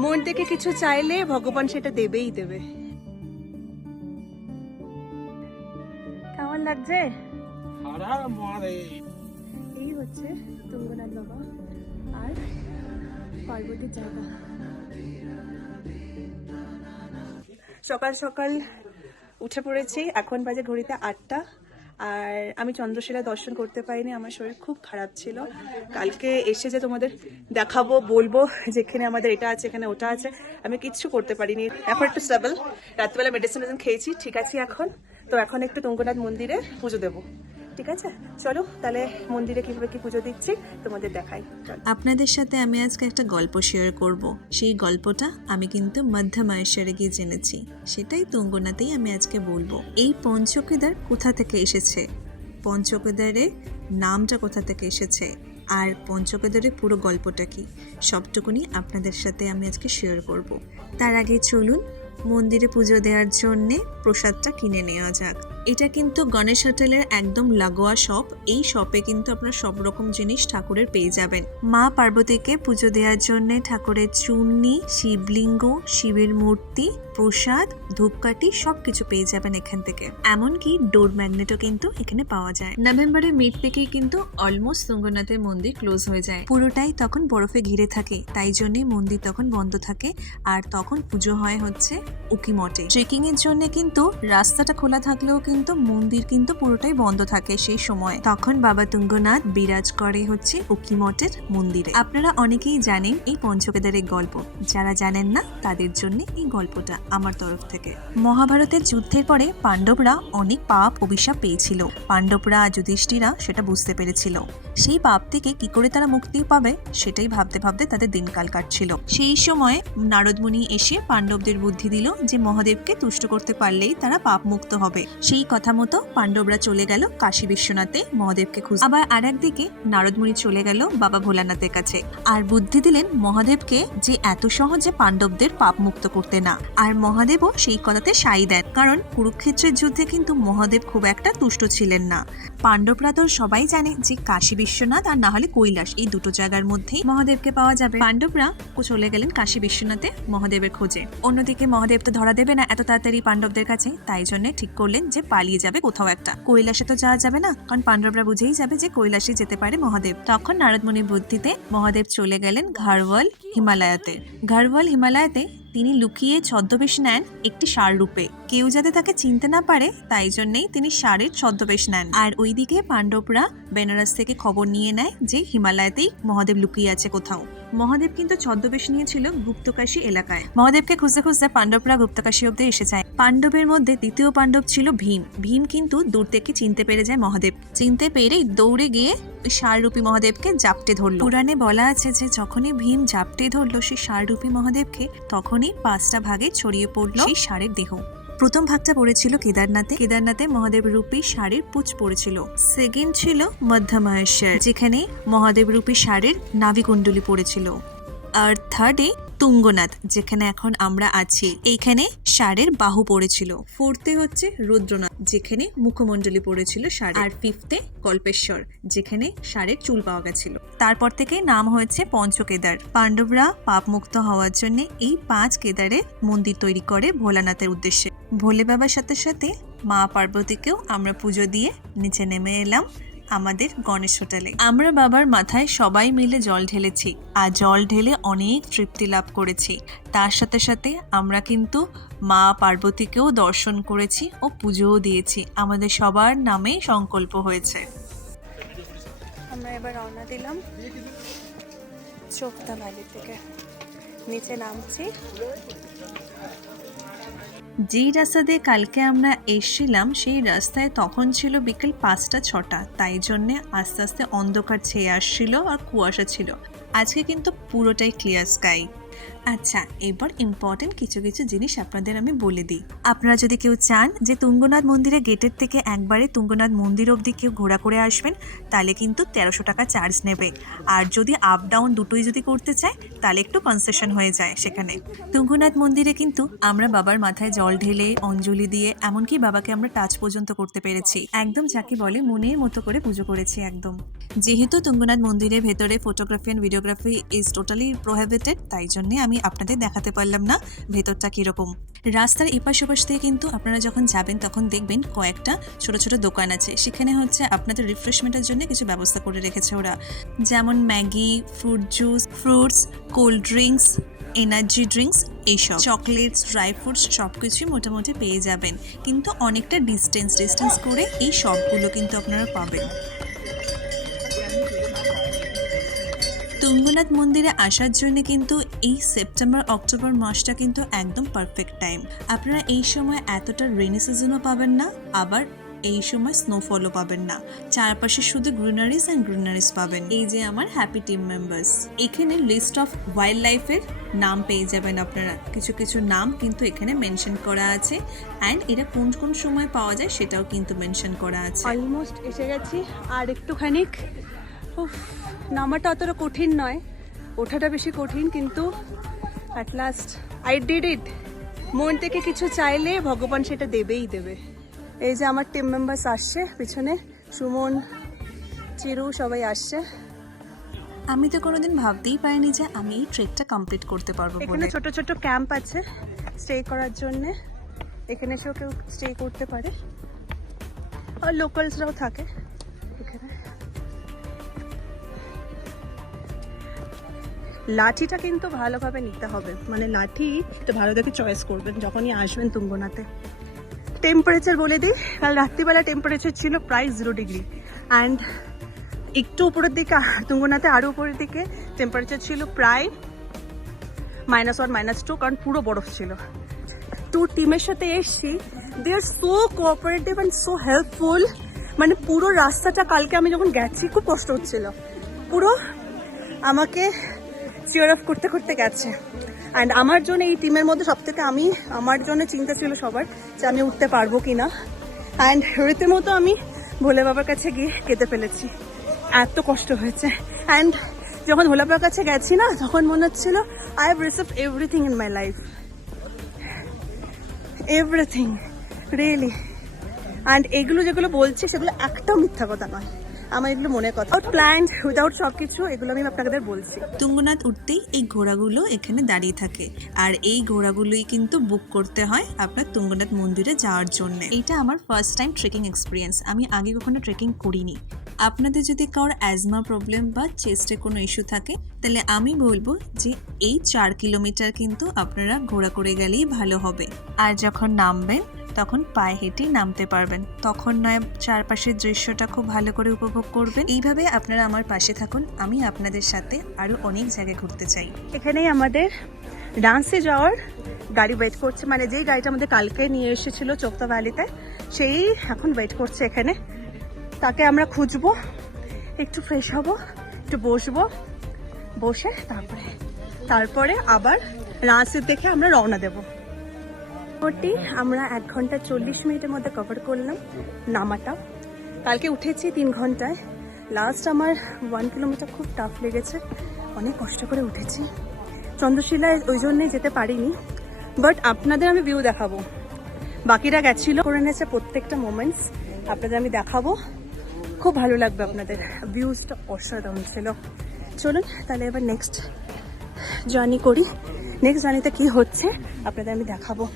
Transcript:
মন থেকে কিছু চাইলে ভগবান সেটা দেবেই দেবে। কেমন লাগছে? এই হচ্ছে তুঙ্গনাথ বাবা আর পার্বতীর জায়গা। সকাল সকাল উঠে পড়েছি, এখন বাজে ঘড়িতে 8টা। আর আমি চন্দ্রশিলা দর্শন করতে পারিনি, আমার শরীর খুব খারাপ ছিল। কালকে এসে যে তোমাদের দেখাবো, বলবো যেখানে আমাদের এটা আছে এখানে ওটা আছে, আমি কিচ্ছু করতে পারিনি। এখন একটু স্টেবল, রাত্রিবেলা মেডিসিন খেয়েছি, ঠিক আছে এখন। তো এখন একটু তুঙ্গনাথ মন্দিরে পুজো দেবো, ঠিক আছে? চলো তাহলে মন্দিরে কিভাবে কি পুজো দিচ্ছি তোমাদের দেখাই। আপনাদের সাথে আমি আজকে একটা গল্প শেয়ার করব। সেই গল্পটা আমি কিন্তু মধ্য মাহেশ্বরে গিয়ে জেনেছি, সেটাই তুঙ্গনাথেই আমি আজকে বলবো। এই পঞ্চকেদার কোথা থেকে এসেছে, পঞ্চকেদারের নামটা কোথা থেকে এসেছে, আর পঞ্চকেদারের পুরো গল্পটা কি, সবটুকুনি আপনাদের সাথে আমি আজকে শেয়ার করব। তার আগে চলুন মন্দিরে পুজো দেওয়ার জন্যে প্রসাদটা কিনে নেওয়া যাক। এটা কিন্তু গণেশ হোটেলের একদম লাগোয়া শপ। এই শপে কিন্তু আপনার সব রকম জিনিস ঠাকুরের পেয়ে যাবেন। মা পার্বতীকে পুজো দেওয়ার জন্য ঠাকুরের চূর্ণি, শিবলিঙ্গ, শিবের মূর্তি, প্রসাদ, ধূপকাঠি সবকিছু পেয়ে যাবেন এখান থেকে। এমনকি ডোর ম্যাগনেটও কিন্তু এখানে পাওয়া যায়। নভেম্বরের মিড থেকেই কিন্তু অলমোস্ট তুঙ্গনাথের মন্দির ক্লোজ হয়ে যায়, পুরোটাই তখন বরফে ঘিরে থাকে, তাই জন্যই মন্দির তখন বন্ধ থাকে। আর তখন পুজো হয় হচ্ছে উকি মঠে। ট্রেকিং এর জন্য কিন্তু রাস্তাটা খোলা থাকলেও কিন্তু মন্দির কিন্তু পুরোটাই বন্ধ থাকে সেই সময়। তখন বাবা তুঙ্গনাথ বিরাজ করে হচ্ছে উকি মঠের মন্দিরে। আপনারা অনেকেই জানেন এই পঞ্চকেদারের গল্প, যারা জানেন না তাদের জন্য এই গল্পটা আমার তরফ থেকে। মহাভারতের যুদ্ধের পরে পাণ্ডবরা অনেক পাপ অভিশাপ পেয়েছিল। পাণ্ডবরা যুধিষ্ঠিরা সেটা বুঝতে পেরেছিল। সেই পাপ থেকে কি করে তারা মুক্তি পাবে সেটাই ভাবতে ভাবতে তাদের দিনকাল কাটছিল। সেই সময় নারদমুনি এসে পাণ্ডবদের বুদ্ধি দিল যে মহাদেবকে তুষ্ট করতে পারলেই তারা পাপ মুক্ত হবে। সেই কথা মতো পাণ্ডবরা চলে গেল কাশী বিশ্বনাথে মহাদেবকে খুঁজতে। আবার আর একদিকে নারদমুনি চলে গেল বাবা ভোলানাথের কাছে আর বুদ্ধি দিলেন মহাদেবকে যে এত সহজে পাণ্ডবদের পাপ মুক্ত করতে না। আর মহাদেবও সেই কথাতে সাই দেন, কারণ কুরুক্ষেত্রের যুদ্ধে কিন্তু মহাদেব খুব একটা তুষ্ট ছিলেন না। পাণ্ডবরা তো সবাই জানে যে কাশী বিশ্বনাথ আর না হলে কৈলাস, এই দুটো জায়গার মধ্যেই মহাদেবকে পাওয়া যাবে। পাণ্ডবরা চলে গেলেন কাশী বিশ্বনাথে মহাদেবের খোঁজে। অন্যদিকে মহাদেব তো ধরা দেবে না এত তাড়াতাড়ি পাণ্ডবদের কাছে, তাই জন্য ঠিক করলেন যে পালিয়ে যাবে কোথাও একটা। কৈলাসে তো যাওয়া যাবে না, কারণ পাণ্ডবরা বুঝেই যাবে যে কৈলাসে যেতে পারে মহাদেব। তখন নারদমুনির বুদ্ধিতে মহাদেব চলে গেলেন ঘারওয়াল হিমালয়াতে। ঘারওয়াল হিমালয়াতে তিনি লুকিয়ে ছদ্মবেশ নেন একটি ষাঁড় রূপে, কেউ যাতে তাকে চিনতে না পারে তাই জন্যই তিনি ষাঁড়ের ছদ্মবেশ নেন। আর ওইদিকে পাণ্ডবরা বেনারস থেকে খবর নিয়ে নেয় যে হিমালয়াতেই মহাদেব লুকিয়ে আছে কোথাও। মহাদেব কিন্তু ছদ্মবেশ নিয়েছিল গুপ্তকাশী এলাকায়। মহাদেবকে খুঁজতে খুঁজতে পাণ্ডবরা গুপ্তকাশী অব্দি এসে যায়। পাণ্ডবের মধ্যে দ্বিতীয় পাণ্ডব ছিল ভীম। ভীম কিন্তু দূর থেকে চিনতে পেরে যায় মহাদেব। চিনতে পেরেই দৌড়ে গিয়ে ওই ষাঁড়রূপী মহাদেবকে জাপটে ধরল। পুরাণে বলা আছে যে যখনই ভীম জাপটে ধরলো সেই ষাঁড়রূপী মহাদেবকে, তখনই 5টা ভাগে ছড়িয়ে পড়ল সেই ষাঁড়ের দেহ। প্রথম ভাগটা পড়েছিল কেদারনাথে। কেদারনাথে মহাদেব রূপী ষাঁড়ের পুঁছ পড়েছিল। সেকেন্ড ছিল মধ্য মাহেশ্বর, যেখানে মহাদেব রূপী ষাঁড়ের নাভিকুণ্ডলী পড়েছিল। আর থার্ডে তুঙ্গনাথ, যেখানে এখন আমরা আছি, এইখানে ষাঁড়ের বাহু পড়েছিল। ফোর্থে হচ্ছে রুদ্রনাথ, যেখানে মুখমণ্ডলী পড়েছিল ষাঁড়ের। আর ফিফথে কল্পেশ্বর, যেখানে ষাঁড়ের চুল পাওয়া গেছিল। তারপর থেকে নাম হয়েছে পঞ্চকেদার। পাণ্ডবরা পাপ মুক্ত হওয়ার জন্য এই 5 কেদারে মন্দির তৈরি করে ভোলানাথের উদ্দেশ্যে। ভোলে বাবার সাথে সাথে মা পার্বতীকেও আমরা পুজো দিয়ে নিচে নেমে এলাম আমাদের গণেশ হোটেলে। আমরা বাবার মাথায় সবাই মিলে জল ঢেলেছি, আর জল ঢেলে অনেক তৃপ্তি লাভ করেছি। তার সাথে সাথে আমরা কিন্তু মা পার্বতীকেও দর্শন করেছি ও পুজোও দিয়েছি। আমাদের সবার নামে সংকল্প হয়েছে। আমরা এবার রওনা দিলাম চোপতা ভ্যালি থেকে, নিচে নামছি। যেই রাস্তা দিয়ে কালকে আমরা এসেছিলাম সেই রাস্তায় তখন ছিল বিকেল 5টা-6টা, তাই জন্যে আস্তে আস্তে অন্ধকার ছেয়ে আসছিল আর কুয়াশা ছিল। আজকে কিন্তু পুরোটাই ক্লিয়ার স্কাই। আচ্ছা, এবার ইম্পর্টেন্ট কিছু কিছু জিনিস আপনাদের আমি বলে দিই। আপনারা যদি কেউ চান যে তুঙ্গনাথ মন্দিরের গেটের থেকে একবারে তুঙ্গনাথ মন্দির অবধি কেউ ঘোরা করে আসবেন, তাহলে কিন্তু 1300 টাকা চার্জ নেবে। আর যদি আপ ডাউন দুটোই যদি করতে চায় তাহলে একটু কনসেশন হয়ে যায় সেখানে। তুঙ্গনাথ মন্দিরে কিন্তু আমরা বাবার মাথায় জল ঢেলে অঞ্জলি দিয়ে এমনকি বাবাকে আমরা টাচ পর্যন্ত করতে পেরেছি। একদম যাকে বলে মনের মতো করে পুজো করেছি একদম। যেহেতু তুঙ্গনাথ মন্দিরের ভেতরে photography and videography is totally prohibited, তাই জন্যে আমি আমি আপনাদের দেখাতে পারলাম না ভেতরটা কীরকম। রাস্তার এপাশ ওপাশ থেকে কিন্তু আপনারা যখন যাবেন তখন দেখবেন কয়েকটা ছোট ছোট দোকান আছে, সেখানে হচ্ছে আপনাদের রিফ্রেশমেন্টের জন্য কিছু ব্যবস্থা করে রেখেছে ওরা, যেমন Maggi, fruit juice, fruits, cold drinks, energy drinks, এইসব চকলেটস, ড্রাই ফ্রুটস সব কিছুই মোটামুটি পেয়ে যাবেন, কিন্তু অনেকটা ডিস্টেন্স করে এই সবগুলো কিন্তু আপনারা পাবেন। তুঙ্গনাথ মন্দিরে আসার জন্য কিন্তু এই সেপ্টেম্বর অক্টোবর মাসটা কিন্তু একদম পারফেক্ট টাইম। আপনারা এই সময় এতটা রেনি সিজনও পাবেন না, আবার এই সময় স্নোফলও পাবেন না, চারপাশে শুধু গ্রিনারিজ পাবেন। এই যে আমার হ্যাপি টিম মেম্বার্স, এখানে লিস্ট অফ ওয়াইল্ড লাইফের নাম পেয়ে যাবেন আপনারা, কিছু কিছু নাম কিন্তু এখানে মেনশন করা আছে, অ্যান্ড এটা কোন কোন সময় পাওয়া যায় সেটাও কিন্তু মেনশন করা আছে। অলমোস্ট এসে গেছি, আর একটুখানি নামাটা অতটা কঠিন নয়, ওঠাটা বেশি কঠিন, কিন্তু at last I did it. মন থেকে কিছু চাইলে ভগবান সেটা দেবেই দেবে। এই যে আমার টিম মেম্বার্স আসছে পিছনে, সুমন, চিরু সবাই আসছে। আমি তো কোনোদিন ভাবতেই পারিনি যে আমি এই ট্রেকটা কমপ্লিট করতে পারবো এখানে বলে। ছোট ছোট ক্যাম্প আছে স্টে করার জন্য, এখানে এসেও কেউ স্টে করতে পারে, আর লোকালসরাও থাকে এখানে। লাঠিটা কিন্তু ভালোভাবে নিতে হবে, মানে লাঠি তো ভালো দেখে চয়েস করবেন যখনই আসবেন তুঙ্গনাথে। টেম্পারেচার বলে দিই, কাল রাত্রিবেলা টেম্পারেচার ছিল প্রায় 0 ডিগ্রি, অ্যান্ড একটু উপরের দিকে তুঙ্গনাথে আরও উপরের দিকে টেম্পারেচার ছিল প্রায় -1 -2, কারণ পুরো বরফ ছিল। টু টিমের সাথে এসছি, they are so cooperative and so helpful. মানে পুরো রাস্তাটা কালকে আমি যখন গেছি খুব কষ্ট হচ্ছিল, পুরো আমাকে চিয়ার অফ করতে করতে গেছে। অ্যান্ড আমার জন্য এই টিমের মধ্যে সব থেকে আমার জন্য চিন্তা ছিল সবার যে আমি উঠতে পারবো কিনা, অ্যান্ড রীতিমতো আমি ভোলে বাবার কাছে গিয়ে কেঁদে ফেলেছি, এত কষ্ট হয়েছে। অ্যান্ড যখন ভোলে বাবার কাছে গেছি না, তখন মনে হচ্ছিল I have received everything in my life, everything really. And এগুলো যেগুলো বলছি সেগুলো একটাও মিথ্যা কথা নয়, আমার এগুলো মনের কথা, উইদাউট প্ল্যান, উইদাউট সব কিছু, এগুলো আমি আপনাদের বলছি। তুঙ্গনাথ উঠতেই এই ঘোড়াগুলো এখানে দাঁড়িয়ে থাকে, আর এই ঘোড়াগুলোই কিন্তু বুক করতে হয় আপনার তুঙ্গনাথ মন্দিরে যাওয়ার জন্য। এইটা আমার ফার্স্ট টাইম ট্রেকিং এক্সপিরিয়েন্স, আমি আগে কখনো ট্রেকিং করিনি। আপনাদের যদি কারোর অ্যাজমা প্রবলেম বা চেস্টে কোনো ইস্যু থাকে, তাহলে আমি বলবো যে এই 4 কিলোমিটার কিন্তু আপনারা ঘোড়া করে গেলেই ভালো হবে। আর যখন নামবেন তখন পায়ে হেঁটেই নামতে পারবেন, তখন নয় চারপাশের দৃশ্যটা খুব ভালো করে উপভোগ করবেন। এইভাবে আপনারা আমার পাশে থাকুন, আমি আপনাদের সাথে আরও অনেক জায়গায় ঘুরতে চাই। এখানেই আমাদের ডান্সে যাওয়ার গাড়ি ওয়েট করছে, মানে যেই গাড়িটা আমাদের কালকে নিয়ে এসেছিল চোপতা ভ্যালিতে, সেই এখন ওয়েট করছে এখানে। তাকে আমরা খুঁজবো, একটু ফ্রেশ হব, একটু বসবো, বসে তারপরে আবার রাঁচির দেখে আমরা রওনা দেবো। মোটামুটি আমরা 1 ঘন্টা 40 মিনিটের মধ্যে কভার করলাম নামাটা। কালকে উঠেছি 3 ঘন্টায়, লাস্ট আমার 1 কিলোমিটার খুব টাফ লেগেছে, অনেক কষ্ট করে উঠেছি। চন্দ্রশিলায় ওই জন্যে যেতে পারিনি, বাট আপনাদের আমি ভিউ দেখাবো, বাকিরা গেছিল করে নিয়েছে প্রত্যেকটা মোমেন্টস আপনাদের আমি দেখাবো, খুব ভালো লাগবে আপনাদের, ভিউজটা অসাধারণ ছিল। চলুন তাহলে এবার নেক্সট জার্নি করি, নেক্সট জার্নিতে কী হচ্ছে আপনাদের আমি দেখাবো।